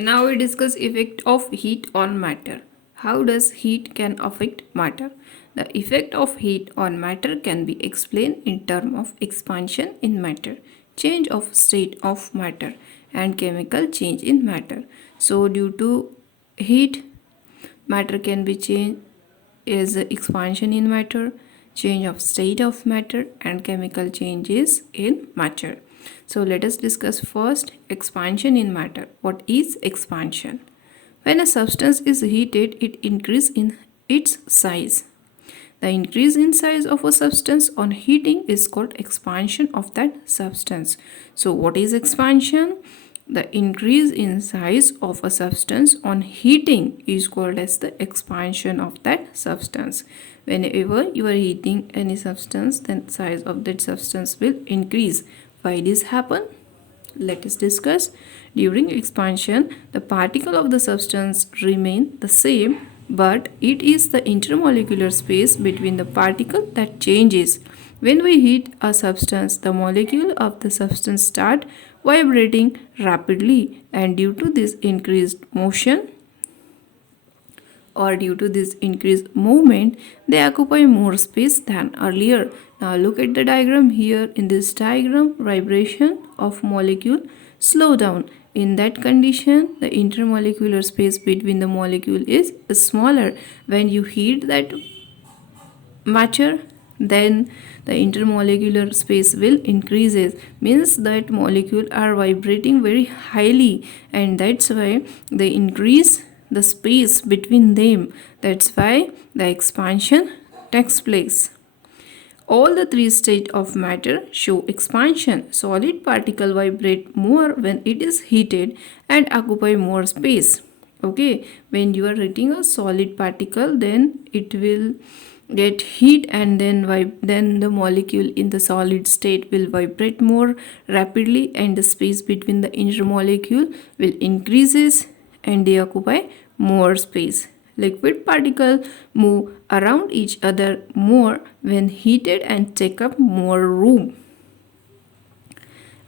Now we discuss effect of heat on matter. How does heat can affect matter? The effect of heat on matter can be explained in terms of expansion in matter, change of state of matter, and chemical change in matter. So due to heat, matter can be changed is expansion in matter, change of state of matter, and chemical changes in matter. So let us discuss first expansion in matter. What is expansion? When a substance is heated, it increases in its size. The increase in size of a substance on heating is called expansion of that substance. So what is expansion? The increase in size of a substance on heating is called as the expansion of that substance. Whenever you are heating any substance, then size of that substance will increase. Why this happen? Let us discuss. During expansion, the particle of the substance remain the same, but it is the intermolecular space between the particle that changes. When we heat a substance, the molecule of the substance start vibrating rapidly, and due to this increased motion or due to this increased movement, they occupy more space than earlier. Now look at the diagram here. In this diagram, vibration of molecule slow down. In that condition, the intermolecular space between the molecule is smaller. When you heat that matter, then the intermolecular space will increases, means that molecule are vibrating very highly, and that's why they increase the space between them. That's why the expansion takes place. All the three states of matter show expansion. Solid particle vibrate more when it is heated and occupy more space. Okay, when you are heating a solid particle, then it will get heat, and then the molecule in the solid state will vibrate more rapidly, and the space between the intermolecule will increases, and they occupy more space. Liquid particles move around each other more when heated and take up more room,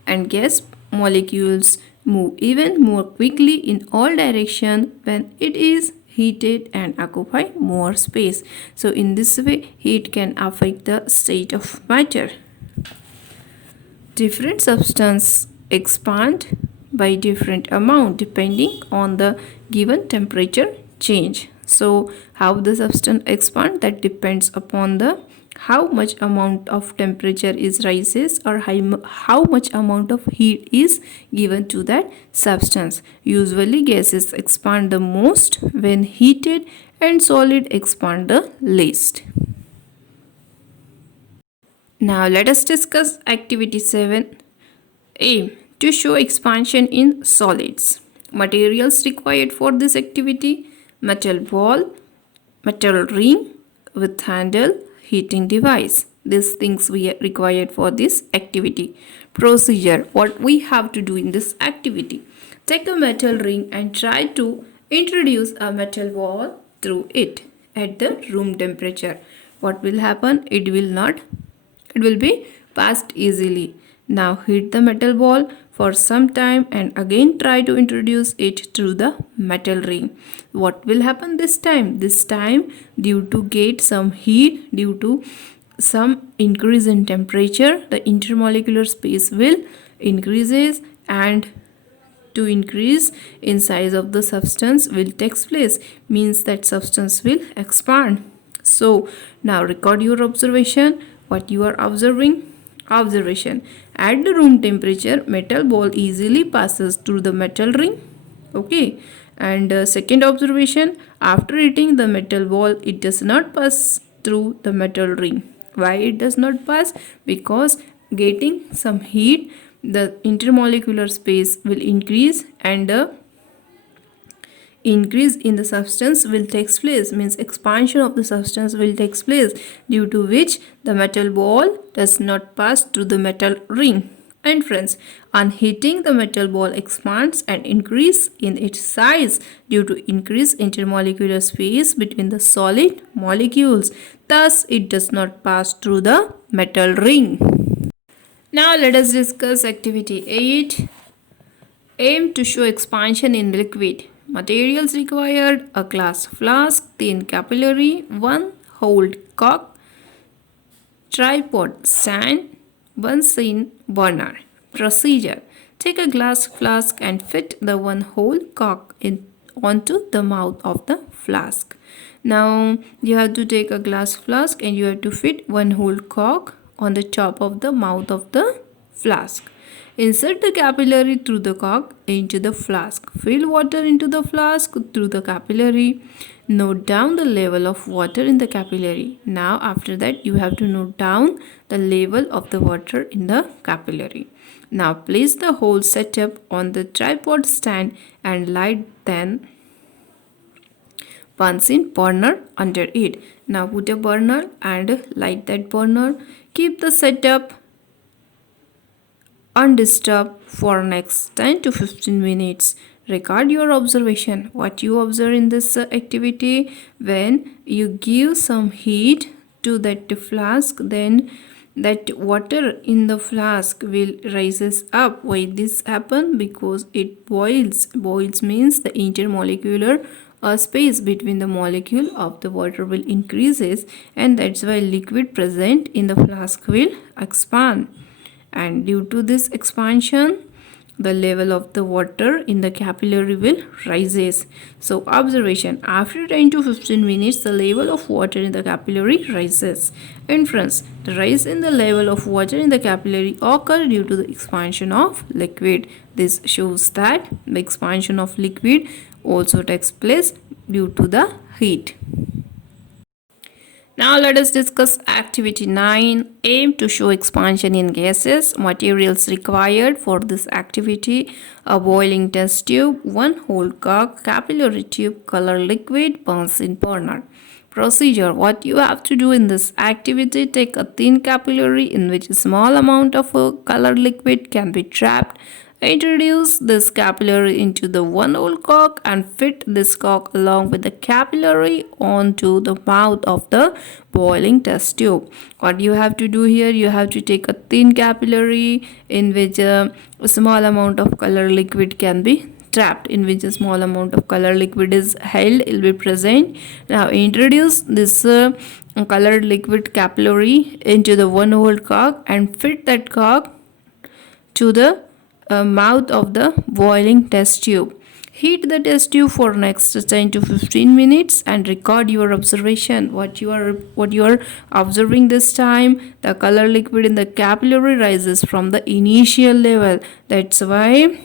and gas molecules move even more quickly in all directions when it is heated and occupy more space. So in this way, heat can affect the state of matter. Different substances expand by different amount depending on the given temperature change. So how the substance expand, that depends upon the how much amount of temperature is rises, or how much amount of heat is given to that substance. Usually gases expand the most when heated, and solid expand the least. Now let us discuss activity 7. Aim to show expansion in solids. Materials required for this activity: metal ball, metal ring with handle, heating device. These things we are required for this activity. Procedure: what we have to do in this activity: take a metal ring and try to introduce a metal ball through it at the room temperature. What will happen? It will be passed easily. Now heat the metal ball for some time and again try to introduce it through the metal ring. What will happen this time? This time, due to get some heat, due to some increase in temperature, the intermolecular space will increases, and to increase in size of the substance will takes place, means that substance will expand. So now record your observation. What you are observing? Observation: at the room temperature, metal ball easily passes through the metal ring. Okay, and second observation: after hitting the metal ball, it does not pass through the metal ring. Why it does not pass? Because getting some heat, the intermolecular space will increase, and increase in the substance will take place, means expansion of the substance will take place, due to which the metal ball does not pass through the metal ring. And friends, on heating, the metal ball expands and increase in its size due to increased intermolecular space between the solid molecules. Thus, it does not pass through the metal ring. Now let us discuss activity 8. Aim to show expansion in liquid. Materials required: a glass flask, thin capillary, one hold cork, tripod stand, Bunsen burner. Procedure: take a glass flask and fit the one hole cork onto the mouth of the flask. Now you have to take a glass flask and you have to fit one hole cork on the top of the mouth of the flask. Insert the capillary through the cork into the flask. Fill water into the flask through the capillary. Note down the level of water in the capillary. Now after that you have to note down the level of the water in the capillary. Now place the whole setup on the tripod stand and light then Bunsen burner under it. Now put a burner and light that burner. Keep the setup undisturbed for next 10 to 15 minutes. Record your observation. What you observe in this activity: when you give some heat to that flask, then that water in the flask will rises up. Why this happen? Because it boils. Boils means the intermolecular space between the molecule of the water will increases, and that's why liquid present in the flask will expand, and due to this expansion the level of the water in the capillary will rises. So observation: after 10 to 15 minutes the level of water in the capillary rises. Inference: the rise in the level of water in the capillary occur due to the expansion of liquid. This shows that the expansion of liquid also takes place due to the heat. Now let us discuss activity 9. Aim to show expansion in gases. Materials required for this activity: a boiling test tube, one hole cork, capillary tube, color liquid, Bunsen burner. Procedure: what you have to do in this activity: take a thin capillary in which a small amount of a color liquid can be trapped. Introduce this capillary into the one hole cork and fit this cork along with the capillary onto the mouth of the boiling test tube. What you have to do here: you have to take a thin capillary in which a small amount of color liquid can be trapped, in which a small amount of color liquid is held, it will be present. Now introduce this colored liquid capillary into the one hole cork and fit that cork to the mouth of the boiling test tube. Heat the test tube for next 10 to 15 minutes and record your observation. What you are observing this time: the color liquid in the capillary rises from the initial level. That's why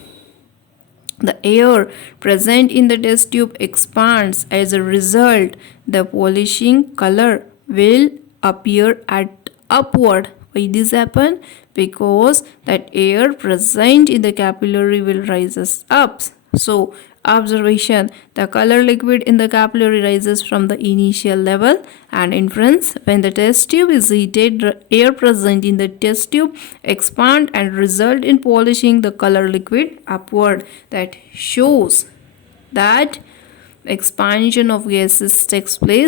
the air present in the test tube expands. As a result, the polishing color will appear at upward. Why this happen? Because that air present in the capillary will rises up. So observation: the color liquid in the capillary rises from the initial level. And inference: when the test tube is heated, the air present in the test tube expand and result in polishing the color liquid upward. That shows that expansion of gases takes place